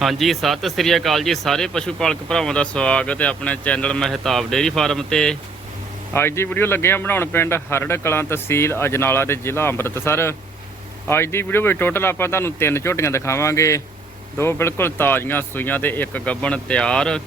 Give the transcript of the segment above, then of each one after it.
ਹਾਂਜੀ, ਸਤਿ ਸ੍ਰੀ ਅਕਾਲ ਜੀ। ਸਾਰੇ ਪਸ਼ੂ ਪਾਲਕ ਭਰਾਵਾਂ ਦਾ ਸਵਾਗਤ ਹੈ ਆਪਣੇ ਚੈਨਲ ਮਹਿਤਾਬ ਡੇਅਰੀ ਫਾਰਮ ਤੇ। ਅੱਜ ਦੀ ਵੀਡੀਓ ਲੱਗੇ ਆ ਬਣਾਉਣ ਪਿੰਡ ਹਰੜ ਕਲਾਂ ਤਹਿਸੀਲ ਅਜਨਾਲਾ ਤੇ ਜ਼ਿਲ੍ਹਾ ਅੰਮ੍ਰਿਤਸਰ। ਅੱਜ ਦੀ ਵੀਡੀਓ ਵਿੱਚ ਟੋਟਲ ਆਪਾਂ ਤੁਹਾਨੂੰ ਤਿੰਨ ਝੋਟੀਆਂ ਦਿਖਾਵਾਂਗੇ। ਦੋ ਬਿਲਕੁਲ ਤਾਜ਼ੀਆਂ ਸੂਈਆਂ ਤੇ ਇੱਕ ਗੱਬਣ ਤਿਆਰ।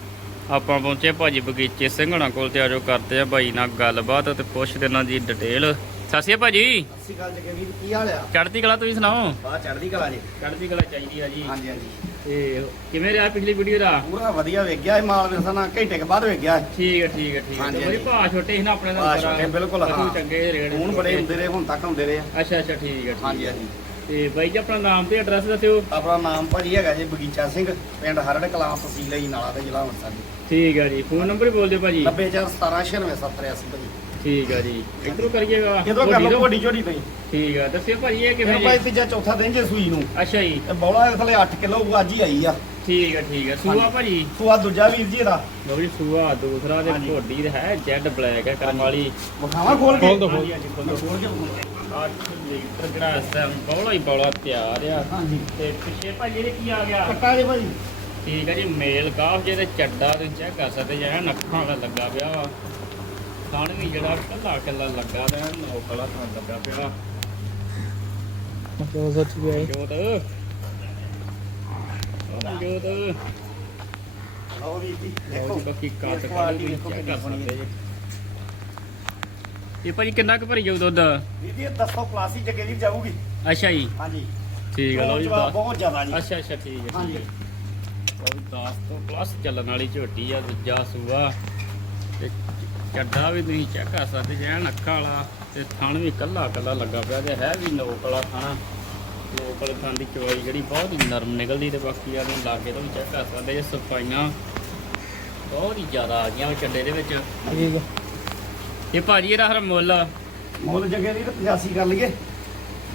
ਆਪਾਂ ਪਹੁੰਚੇ ਭਾਜੀ ਬਗੀਚੇ ਸਿੰਘਣਾ ਕੋਲ ਤੇ ਆਜੋ ਕਰਦੇ ਆ ਭਾਈ ਨਾਲ ਗੱਲਬਾਤ ਤੇ ਪੁੱਛਦੇ ਇਹਨਾਂ ਦੀ ਡਿਟੇਲ ਅਕਾਲ ਭਾਜੀ। ਸ਼੍ਰੀ ਅਕਾਲ ਜਗੇ ਵੀਰ ਕੀ ਹਾਲ ਆ? ਚੜ੍ਹਦੀ ਕਲਾ ਤੁਸੀਂ ਸੁਣਾਓ? ਬਾ ਚੜ੍ਹਦੀ ਕਲਾ ਜੀ। ਚੜ੍ਹਦੀ ਕਲਾ ਚਾਹੀਦੀ ਆ ਜੀ। ਹਾਂਜੀ ਹਾਂਜੀ। ਤੇ ਕਿਵੇਂ ਰਿਹਾ ਪਿਛਲੀ ਵੀਡੀਓ ਦਾ? ਪੂਰਾ ਵਧੀਆ ਵੇਖ ਗਿਆ ਇਹ ਮਾਲ ਵਿਰਸਾ ਘੰਟੇ ਕੇ ਬਾਅਦ ਵੇਖ ਗਿਆ ਠੀਕ ਹੈ ਠੀਕ ਹੈ ਠੀਕ ਹੈ ਬੜੀ। ਭਾਅ ਛੋਟੇ ਸੀ ਨਾ ਆਪਣੇ ਦਾ ਭਾਅ ਛੋਟੇ, ਬਿਲਕੁਲ, ਹਾਂ। ਚੰਗੇ ਰੇਟ ਹੁਣ ਬੜੇ ਹੁੰਦੇ ਰਹੇ ਹੁਣ ਤੱਕ ਹੁੰਦੇ ਰਹੇ ਆ। ਅੱਛਾ ਅੱਛਾ ਠੀਕ ਹੈ ਹਾਂਜੀ। ਹਾਂਜੀ। ਤੇ ਬਾਈ ਜੀ ਆਪਣਾ ਨਾਮ ਤੇ ਐਡਰੈਸ ਦੱਸਿਓ। ਆਪਣਾ ਨਾਮ ਭਾਜੀ ਹੈਗਾ ਜੀ ਬਗੀਚਾ ਸਿੰਘ ਪਿੰਡ ਹਰੜ ਕਲਾਂ ਤਹਿਸੀਲ ਹੈ ਜੀ ਨਾਲਾ ਤੇ ਜ਼ਿਲ੍ਹਾ ਅੰਮ੍ਰਿਤਸਰ ਜੀ। ਠੀਕ ਹੈ ਜੀ ਫੋਨ ਨੰਬਰ ਬੋਲ ਦਿਓ ਭਾਜੀ। 90417969783 ਭਾਜੀ। ਠੀਕ ਹੈ ਜੀ ਇਧਰੋਂ ਕਰੀਏਗਾ ਕਿਦੋਂ ਕਰ ਲਓ ਵੱਡੀ ਝੋਟੀ ਤੋਂ। ਠੀਕ ਹੈ ਦੱਸਿਓ ਭਾਜੀ ਇਹ ਕਿਵੇਂ ਭਾਈ ਤੀਜਾ ਚੌਥਾ ਦਿਨ ਜੇ ਸੂਈ ਨੂੰ। ਅੱਛਾ ਜੀ। ਤੇ ਬੌਲਾ ਥਲੇ 8 ਕਿਲੋ ਅੱਜ ਹੀ ਆਈ ਆ। ਠੀਕ ਹੈ ਠੀਕ ਹੈ ਸੂਆ। ਭਾਜੀ? ਸੂਆ ਦੂਜਾ ਵੀਰ ਜੀ ਇਹਦਾ। ਲਓ ਜੀ ਸੂਆ ਦੂਸਰਾ ਤੇ। ਢੋਡੀ ਹੈ ਜੈਡ ਬਲੈਕ ਹੈ ਕਰਮ ਵਾਲੀ। ਵਿਖਾਵਾਂ ਖੋਲ ਕੇ? ਖੋਲ ਦਿਓ, ਖੋਲ। ਕੇ। 8 ਲੀਟਰ ਇਸ ਟਾਈਮ ਬੌਲਾ ਹੀ ਬੌਲਾ ਤਿਆਰ ਆ ਹਾਂਜੀ ਤੇ ਪਿੱਛੇ ਭਾਜੀ ਇਹ ਕੀ ਆ ਗਿਆ ਕੱਟਾ ਜੀ ਭਾਜੀ ਠੀਕ ਹੈ ਜੀ ਮੇਲ ਕਾਫ ਜਿਹਦੇ ਚੱਡਾ ਤੁਸੀਂ ਚੈੱਕ ਕਰ ਸਕਦੇ ਜਿਹੜਾ ਨੱਖਾਂ ਵਾਲਾ ਲੱਗਾ ਪਿਆ ਵਾ ਥਣ ਵੀ ਜਿਹੜਾ ਕੱਲਾ ਕੱਲਾ ਲੱਗਾ ਤੇ ਨੋਕ ਵਾਲਾ ਥਣ ਲੱਗਾ ਪਿਆ ਦੋ ਸੱਚ ਵੀ ਆਏ ਜੋਤ ਜੋਤ ਆਓ ਲਓ ਦੇਖੋ ਬਾਕੀ ਵੀ ਦੇਖੋ ਚੈੱਕ ਕਰ ਸਕਦੇ ਜੀ। ਇਹ ਭਾਜੀ ਕਿੰਨਾ ਕੁ ਭਰੀ ਜਾਊ ਦੁੱਧ? ਜੀ ਇਹ 10 ਪਲਾਸ ਹੀ ਜੱਗੇ ਵੀਰ ਜਾਊਗੀ? ਅੱਛਾ ਜੀ। ਹਾਂਜੀ। ਠੀਕ ਹੈ ਲਓ ਜੀ ਬਹੁਤ ਜ਼ਿਆਦਾ ਜੀ। ਅੱਛਾ ਅੱਛਾ ਠੀਕ ਹੈ ਹਾਂਜੀ। ਹੈ ਉਹ 10 ਤੋਂ ਪਲੱਸ ਚੱਲਣ ਵਾਲੀ ਝੋਟੀ ਆ ਦੂਜਾ ਸੂਆ। ਤੇ ਚੱਡਾ ਵੀ ਤੁਸੀਂ ਚੈੱਕ ਕਰ ਸਕਦੇ ਜੈਨ ਅੱਖਾਂ ਵਾਲਾ। ਤੇ ਥਣ ਵੀ ਕੱਲਾ ਕੱਲਾ ਲੱਗਾ ਪਿਆ ਤੇ ਹੈ ਵੀ ਨੋਕ ਵਾਲਾ ਥਣ। ਨੋਕ ਵਾਲੇ ਥਣ ਦੀ ਚਵਾਈ ਜਿਹੜੀ ਬਹੁਤ ਹੀ ਨਰਮ ਨਿਕਲਦੀ ਤੇ ਬਾਕੀ ਆ ਨੂੰ ਲਾਗੇ ਤੋਂ ਵੀ ਚੈੱਕ ਕਰ ਸਕਦੇ ਜੇ ਸਫਾਈਆਂ ਬਹੁਤ ਹੀ ਜ਼ਿਆਦਾ ਆ ਗਈਆਂ ਚੱਡੇ ਦੇ ਵਿੱਚ। ਠੀਕ ਆ। ਇਹ ਭਾਜੀ ਇਹਦਾ ਹਰ ਮੁੱਲ ਮੁੱਲ ਜੱਗੇ ਵੀਰ 85 ਕਰ ਲਈਏ।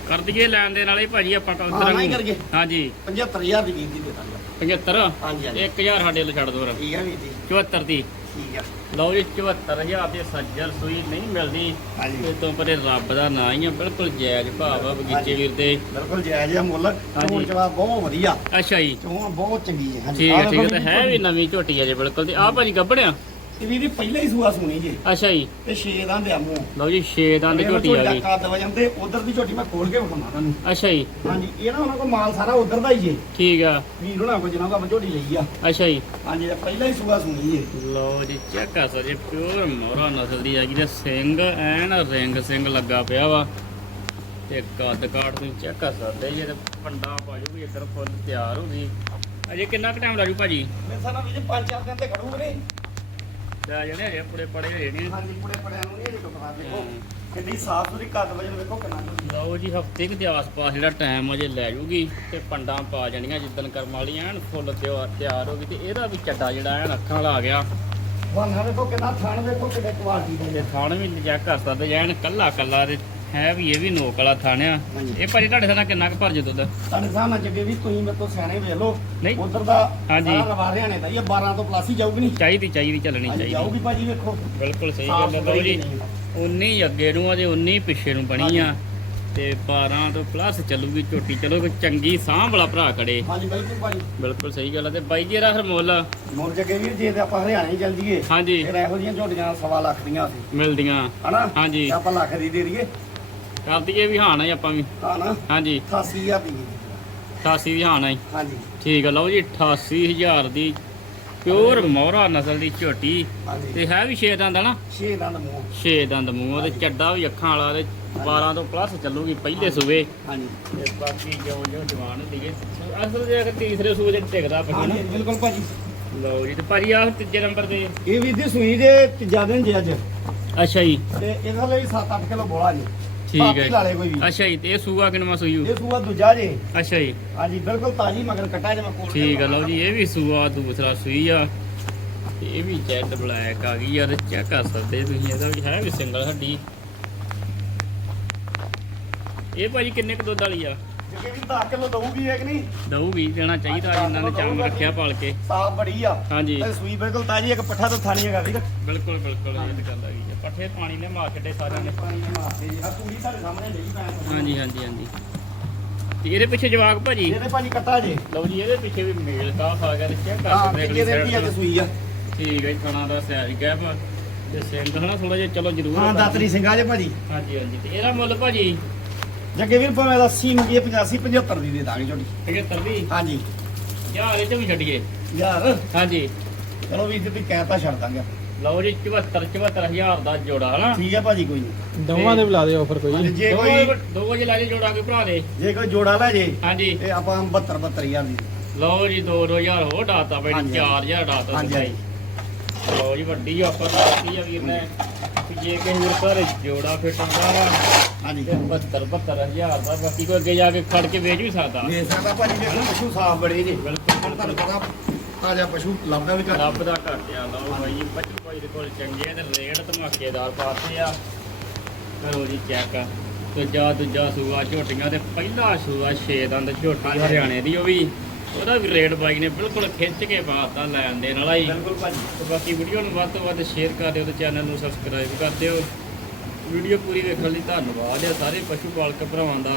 ਕਰ ਦਈਏ ਲੈਣ ਦੇ ਨਾਲੇ ਭਾਜੀ ਆਪਾਂ ਤਾਂ ਹਾਂ, ਨਹੀਂ। ਹਾਂਜੀ। 75000 ਦੀ ਵੀਰ ਦੀ ਦੇ ਦਾਂਗੇ। 75 ਹਾਂਜੀ ਹਾਂਜੀ। 1000 ਸਾਡੇ ਲਈ ਛੱਡ ਦੋ ਠੀਕ ਆ ਵੀਰ ਜੀ। 74 ਦੀ। ਠੀਕ ਆ। ਲਓ ਜੀ 74000 ਦੇ ਸੱਜਰ ਸੂਈ ਨਹੀਂ ਮਿਲਦੀ। ਹਾਂਜੀ। ਇਹ ਤੋਂ ਪਰੇ ਰੱਬ ਦਾ ਨਾਂ ਹੀ ਆ ਬਿਲਕੁਲ ਜਾਇਜ਼ ਭਾਵ ਆ ਬਗੀਚੇ ਹਾਂਜੀ। ਵੀਰ ਦੇ। ਬਿਲਕੁਲ ਜਾਇਜ਼ ਆ ਮੁੱਲ। ਹਾਂਜੀ। ਚਵਾ ਬਹੁਤ ਵਧੀਆ। ਅੱਛਾ ਜੀ। ਚੋਣ ਬਹੁਤ ਚੰਗੀ ਹੈ ਠੀਕ ਹੈ ਆਹ ਠੀਕ ਤੇ ਹੈ ਵੀ ਨਵੀਂ ਝੋਟੀ ਆ ਜੇ ਬਿਲਕੁਲ ਤੇ। ਆ ਭਾਜੀ ਗੱਬੜਿਆ? ਇਹ ਵੀਰ ਜੀ ਪਹਿਲਾਂ ਹੀ ਸੂਆ ਸੁਣੀ ਜੀ। ਅੱਛਾ ਜੀ। ਤੇ 6 ਦਾ ਦੇ ਮੂੰਹ। ਲਓ ਜੀ 6 ਦੰਦ ਝੋਟੀ ਆ ਗਈ। ਕੱਦ ਵਜਨ ਤੇ ਉਧਰ ਦੀ ਝੋਟੀ ਮੈਂ ਖੋਲ ਕੇ ਵਿਖਾਉਣਾ ਤੁਹਾਨੂੰ। ਅੱਛਾ ਜੀ। ਹਾਂਜੀ ਇਹ ਨਾ ਉਹਨਾਂ ਕੋਲ ਮਾਲ ਸਾਰਾ ਉਧਰ ਦਾ ਹੀ ਜੇ ਠੀਕ ਆ। ਵੀਰ ਉਹਨਾਂ ਕੋਲ ਜਿਹਨਾਂ ਕੋਲ ਆਪਾਂ ਝੋਟੀ ਲਈ ਆ। ਅੱਛਾ ਜੀ। ਹਾਂਜੀ ਇਹ ਪਹਿਲਾਂ ਹੀ ਸੂਆ ਸੁਣੀ ਜੀ ਲਓ ਜੀ ਚੈੱਕ ਕਰ ਸਕਦੇ ਪਿਓਰ ਮੋਹਰਾ ਨਸਲ ਦੀ ਹੈਗੀ ਤੇ ਸਿੰਘ ਐਨ ਰਿੰਗ ਸਿੰਘ ਲੱਗਾ ਪਿਆ ਵਾ। ਤੇ ਕੱਦ ਤੁਸੀਂ ਚੈੱਕ ਕਰ ਸਕਦੇ ਜੇ ਤੇ ਪੰਡਾ ਪਾ ਜੂਗੀ ਇੱਧਰ ਫੁੱਲ ਤਿਆਰ ਹੋ ਗਈ ਅਜੇ ਕਿੰਨਾ ਕੁ ਟਾਈਮ ਲੱਗੂ ਭਾਜੀ? ਮੇਰੇ ਸਾਨਾ ਜੀ ਪੰਜ ਚਾਰ ਦਿਨ ਤੇ ਖੜੂਗੇ। ਨੇ ਲੈ ਜਣੇ ਹਜੇ ਪੂਰੇ ਪੜੇ ਹੋਏ ਨੇ ਹਾਂਜੀ ਪੁੜੇ ਪੜਿਆਂ ਨੂੰ ਨਹੀਂ ਟੁਕੜਾ ਦੇਖੋ। ਕਿੰਨੀ ਸਾਫ਼ ਸੁਥਰੀ ਕੱਦ ਵਜਨ ਵੇਖੋ ਕਿੰਨਾ। ਲਓ ਜੀ ਹਫ਼ਤੇ ਕੁ ਦੇ ਆਸ-ਪਾਸ ਜਿਹੜਾ ਟਾਈਮ ਅਜੇ ਲੈ ਜੂਗੀ ਤੇ ਪੰਡਾਂ ਪਾ ਜਾਣੀਆਂ ਜਿੱਦਣ ਕਰਮ ਵਾਲੀ ਐਨ ਫੁੱਲ ਤਿਆਰ ਤਿਆਰ ਹੋ ਗਈ ਤੇ ਇਹਦਾ ਵੀ ਚੱਡਾ ਜਿਹੜਾ ਐਨ ਅੱਖਾਂ ਵਾਲਾ ਆ ਗਿਆ ਵਾਨਾ ਵੇਖੋ ਕਿੰਨਾ ਥਣ ਵੇਖੋ ਕਿੰਨੇ ਕੁਆਲਿਟੀ ਦਾ। ਥਾਣ ਵੀ ਚੈੱਕ ਕਰ ਸਕਦੇ ਐਨ ਕੱਲਾ ਕੱਲਾ ਤੇ ਹੈ ਵੀ ਇਹ ਵੀ ਨੋਕ ਵਾਲਾ ਥਾਣ ਆ। ਹਾਂਜੀ। ਇਹ ਭਾਜੀ ਤੁਹਾਡੇ ਸਾਨਾ ਕਿੰਨਾ ਕੁ ਭਰ ਜੇ ਦੁੱਧ? ਤੁਹਾਡੇ ਨਾਲ ਜੱਗੇ ਵੀ ਤੁਸੀਂ ਮੇਰੇ ਤੋਂ ਸਿਆਣੇ ਵੇਖ ਲਓ। ਨਹੀਂ। ਉਧਰ ਦਾ ਹਾਂਜੀ। ਸਾਰਾ ਰਵਾ ਹਰਿਆਣੇ ਦਾ ਹੀ ਆ, 12 ਤੋਂ ਪਲੱਸ ਹੀ ਜਾਊਗੀ ਨਹੀਂ। ਚਾਹੀਦੀ ਚਾਹੀਦੀ ਚੱਲਣੀ ਹਾਂਜੀ, ਚਾਹੀਦੀ। ਜਾਊਗੀ ਭਾਜੀ ਵੇਖੋ। ਬਿਲਕੁਲ ਸਹੀ ਸਾਫ਼ ਗੱਲ ਹੈ ਜੀ। ਸੁਥਰੀ 19 ਅੱਗੇ ਨੂੰ ਆ ਤੇ 19 ਪਿੱਛੇ ਨੂੰ ਬਣੀ ਆ। ਤੇ 12 ਤੋਂ ਪਲੱਸ ਚੱਲੂਗੀ ਝੋਟੀ ਚਲੋ ਕੋਈ ਚੰਗੀ ਸਾਂਭ ਵਾਲਾ ਭਰਾ ਕੜੇ ਹਾਂਜੀ ਬਿਲਕੁਲ ਭਾਜੀ। ਬਿਲਕੁਲ ਸਹੀ ਗੱਲ ਹੈ ਤੇ ਬਾਈ ਜੀ ਇਹਦਾ ਫਿਰ ਮੁੱਲ? ਮੁੱਲ ਜੱਗੇ ਵੀਰ ਜੇ ਤੇ ਆਪਾਂ ਹਰਿਆਣੇ ਚੱਲ ਜੀਏ ਹਾਂਜੀ। ਫਿਰ ਇਹੋ ਜਿਹੀਆਂ ਝੋਟੀਆਂ ਸਵਾ ਲੱਖ ਦੀਆਂ ਸੀ। ਮਿਲਦੀਆਂ। ਹਨਾ? ਹਾਂਜੀ। ਤੇ ਆਪਾਂ ਲੱਖ ਦੀ ਦੇ ਦਈਏ। ਕਰ ਦਈਏ ਵੀ ਹਾਂ ਨਾ ਜੀ ਆਪਾਂ ਵੀ। ਹਾਂ ਨਾ ਹਾਂਜੀ 88000 ਦੀ 88 ਵੀ ਹਾਂ। ਨਾ ਜੀ ਹਾਂਜੀ। ਠੀਕ ਹੈ ਲਓ ਜੀ 88000 ਦੀ ਪਿਓਰ ਮੋਹਰਾ ਨਸਲ ਦੀ ਝੋਟੀ। ਹਾਂਜੀ। ਤੇ ਹੈ ਵੀ 6 ਦੰਦ ਨਾ? 6 ਦੰਦ ਮੂੰਹ 6 ਦੰਦ ਮੂੰਹ ਤੇ ਚੱਡਾ ਵੀ ਅੱਖਾਂ ਵਾਲਾ ਤੇ 12 ਤੋਂ ਪਲੱਸ ਚੱਲੂਗੀ ਪਹਿਲੇ ਸੂਵੇ ਹਾਂਜੀ। ਤੇ ਬਾਕੀ ਜੋ ਜੋ ਜਵਾਨ ਹੁੰਦੀ ਹੈ ਅਸਲ ਜੇ ਅਗਰ ਤੀਸਰੇ ਸੂਏ ਤੇ ਟਿਕਦਾ ਨਾ। ਹਾਂਜੀ ਬਿਲਕੁਲ ਭਾਜੀ। ਲਓ ਜੀ ਤੇ ਭਾਜੀ ਆਹ ਤੀਜੇ ਨੰਬਰ ਤੇ। ਇਹ ਵੀ ਦੀ ਸੂਈ ਦੇ ਤੀਜਾ ਦਿਨ ਜੇ ਅੱਜ। ਅੱਛਾ ਜੀ। ਤੇ ਇਹਦਾ ਲਈ 7-8 ਕਿਲੋ ਬੋਲਾ ਜੀ। ਠੀਕ ਹੈ ਕੋਈ ਵੀ। ਅੱਛਾ ਜੀ ਤੇ ਇਹ ਸੂਆ ਕਿਨਵਾ ਸੂਈ ਇਹ ਸੂਆ ਦੂਜਾ ਜੇ। ਅੱਛਾ ਜੀ। ਹਾਂਜੀ ਬਿਲਕੁਲ ਤਾਜੀ ਮਗਰ ਕੱਟਾ ਜੇ ਮੈਂ ਕੋਲ ਠੀਕ ਹੈ ਲਓ ਜੀ ਇਹ ਵੀ ਸੂਆ ਦੂਸਰਾ ਸੂਈ ਆ। ਇਹ ਵੀ ਜੈਡ ਬਲੈਕ ਆ ਗਈ ਤੇ ਚੈੱਕ ਕਰ ਸਕਦੇ ਤੁਸੀਂ ਇਹਦਾ ਵੀ ਹੈ ਵੀ ਸਿੰਗਲ ਹੱਡੀ। ਇਹ ਭਾਜੀ ਕਿੰਨੇ ਕੁ ਦੁੱਧ ਵਾਲੀ ਆ? ਜਿਵੇਂ ਵੀ 10 ਕਿਲੋ ਦਊਗੀ ਹੈ ਕਿ ਨਹੀਂ? ਦਊਗੀ ਦੇਣਾ ਚਾਹੀਦਾ ਜਿਨ੍ਹਾਂ ਨੇ ਚੰਗ ਰੱਖਿਆ ਪਾਲ ਕੇ ਸਾਫ਼ ਬੜੀ ਆ। ਹਾਂਜੀ। ਤੇ ਸੂਈ ਬਿਲਕੁਲ ਤਾਜੀ ਇੱਕ ਪੱਠਾ ਤੋਂ ਥਾਣੀ ਹੈਗਾ ਵੀਰ। ਬਿਲਕੁਲ ਬਿਲਕੁਲ ਇਹ ਤਾਂ ਗੱਲ ਆ ਗਈ ਪੱਠੇ ਪਾਣੀ ਨੇ ਮਾਰ ਛੱਡੇ ਸਾਰਿਆਂ ਨੇ। ਪਾਣੀ ਦੇ ਮਾਰਦੇ ਜੀ। ਆ ਤੂੜੀ ਸਾਡੇ ਸਾਹਮਣੇ ਨਹੀਂ ਪੈਣ ਹਾਂਜੀ ਹਾਂਜੀ ਹਾਂਜੀ। ਤੇ ਇਹਦੇ ਪਿੱਛੇ ਜਵਾਕ ਭਾਜੀ? ਇਹਦੇ ਭਾਜੀ ਕੱਟਾ ਜੇ। ਲਓ ਜੀ ਇਹਦੇ ਪਿੱਛੇ ਵੀ ਮੇਲ ਕਾਫ ਆ ਗਿਆ ਤੇ ਚੈੱਕ ਕਰ ਸਕਦੇ ਅਗਲੀ ਅੱਜ ਤੋਂ। ਸੂਈ ਆ। ਠੀਕ ਹੈ ਖਾਣਾ ਦਾ ਸਾਈਜ਼ ਗੈਪ ਤੇ ਸਿੰਗ ਹਨਾ ਥੋੜਾ ਜਿਹਾ ਚਲੋ ਜ਼ਰੂਰ ਹਾਂ ਦਾਤਰੀ ਸਿੰਘਾ ਜੇ ਭਾਜੀ। ਹਾਂਜੀ ਹਾਂਜੀ। ਤੇ ਇਹਦਾ ਮੁੱਲ ਭਾਜੀ? ਜੱਗੇ ਵੀਰ ਭਾਵੇਂ ਦਾ 80 ਮੰਗੀਏ 85 75 ਦੀ ਦੇ ਦਾਂਗੇ ਝੋਟੀ। 75 ਵੀ ਹਾਂਜੀ। ਯਾਰ ਇਹ ਚ ਵੀ ਛੱਡੀਏ। ਯਾਰ ਹਾਂਜੀ। ਚਲੋ ਵੀਰ ਜੀ ਤੁਸੀਂ ਕਹਿਤਾ ਛੱਡ ਦਾਂਗੇ। ਲਓ ਜੀ 74 74000 ਦਾ ਜੋੜਾ ਹਨਾ? ਠੀਕ ਆ ਭਾਜੀ ਕੋਈ ਨਹੀਂ। ਦੋਵਾਂ ਦੇ ਬੁਲਾ ਦੇ ਆਫਰ ਕੋਈ। ਹਾਂਜੀ, ਜੇ ਦੋ ਕੋਈ ਦੋ ਵਜੇ ਲੈ ਲਈ ਜੋੜਾ ਕੋਈ ਭਰਾ ਦੇ। ਜੇ ਕੋਈ ਜੋੜਾ ਲੈ ਜੇ ਹਾਂਜੀ। ਤੇ ਆਪਾਂ 72 72000 ਦੀ। ਲਓ ਜੀ 2 2000 ਹੋਰ ਡਾਤਾ ਬਈ ਹਾਂਜੀ, 4000 ਡਾਤਾ ਹਾਂਜੀ, ਹੀ। ਲਓ ਜੀ ਵੱਡੀ ਆਫਰ ਆ ਵੀਰ ਨੇ ਕਿ ਜੇ ਕਿਸੇ ਵੀਰ ਘਰ ਜੋੜਾ ਫਿੱਟ ਹੁੰਦਾ ਵਾ ਹਾਂਜੀ। ਤੇ 72 72000 ਦਾ ਬਾਕੀ ਕੋਈ ਅੱਗੇ ਜਾ ਕੇ ਖੜ ਕੇ ਵੇਚ ਵੀ ਸਕਦਾ। ਦੇ ਸਕਦਾ ਭਾਜੀ ਦੇਖੋ ਪਸ਼ੂ ਸਾਫ਼ ਬੜੇ ਜੇ। ਬਿਲਕੁਲ ਹੁਣ ਤੁਹਾਨੂੰ ਪਤਾ ਤਾਜ਼ਾ ਪਸ਼ੂ ਲੱਭਦਾ ਵੀ ਘੱਟ। ਰੱਬ ਦਾ ਘੱਟ ਆ ਲਓ ਬਾਈ ਜੀ ਬੱਚੂ ਭਾਈ ਦੇ ਕੋਲ ਚੰਗੇ ਆ ਤੇ ਰੇਟ ਧਮਾਕੇਦਾਰ ਪਾਤੇ ਆ। ਕਰੋ ਜੀ ਚੈੱਕ ਤੇ ਜਾ ਦੂਜਾ ਸੂਆ ਝੋਟੀਆਂ ਤੇ ਪਹਿਲਾ ਸੂਆ 6 ਦੰਦ ਝੋਟੀ ਹਰਿਆਣੇ ਦੀ ਉਹ ਵੀ। ਉਹਦਾ ਵੀ ਰੇਟ ਬਾਈ ਨੇ ਬਿਲਕੁਲ ਖਿੱਚ ਕੇ ਪਾਤਾ ਲੈਣ ਦੇਣ ਵਾਲਾ ਹੀ ਬਿਲਕੁਲ ਭਾਜੀ। ਤੇ ਬਾਕੀ ਵੀਡੀਓ ਨੂੰ ਵੱਧ ਤੋਂ ਵੱਧ ਸ਼ੇਅਰ ਕਰ ਦਿਓ ਤੇ ਚੈਨਲ ਨੂੰ ਸਬਸਕ੍ਰਾਈਬ ਕਰ ਦਿਓ। ਵੀਡੀਓ ਪੂਰੀ ਵੇਖਣ ਲਈ ਧੰਨਵਾਦ ਆ ਸਾਰੇ ਪਸ਼ੂ ਪਾਲਕ ਭਰਾਵਾਂ ਦਾ।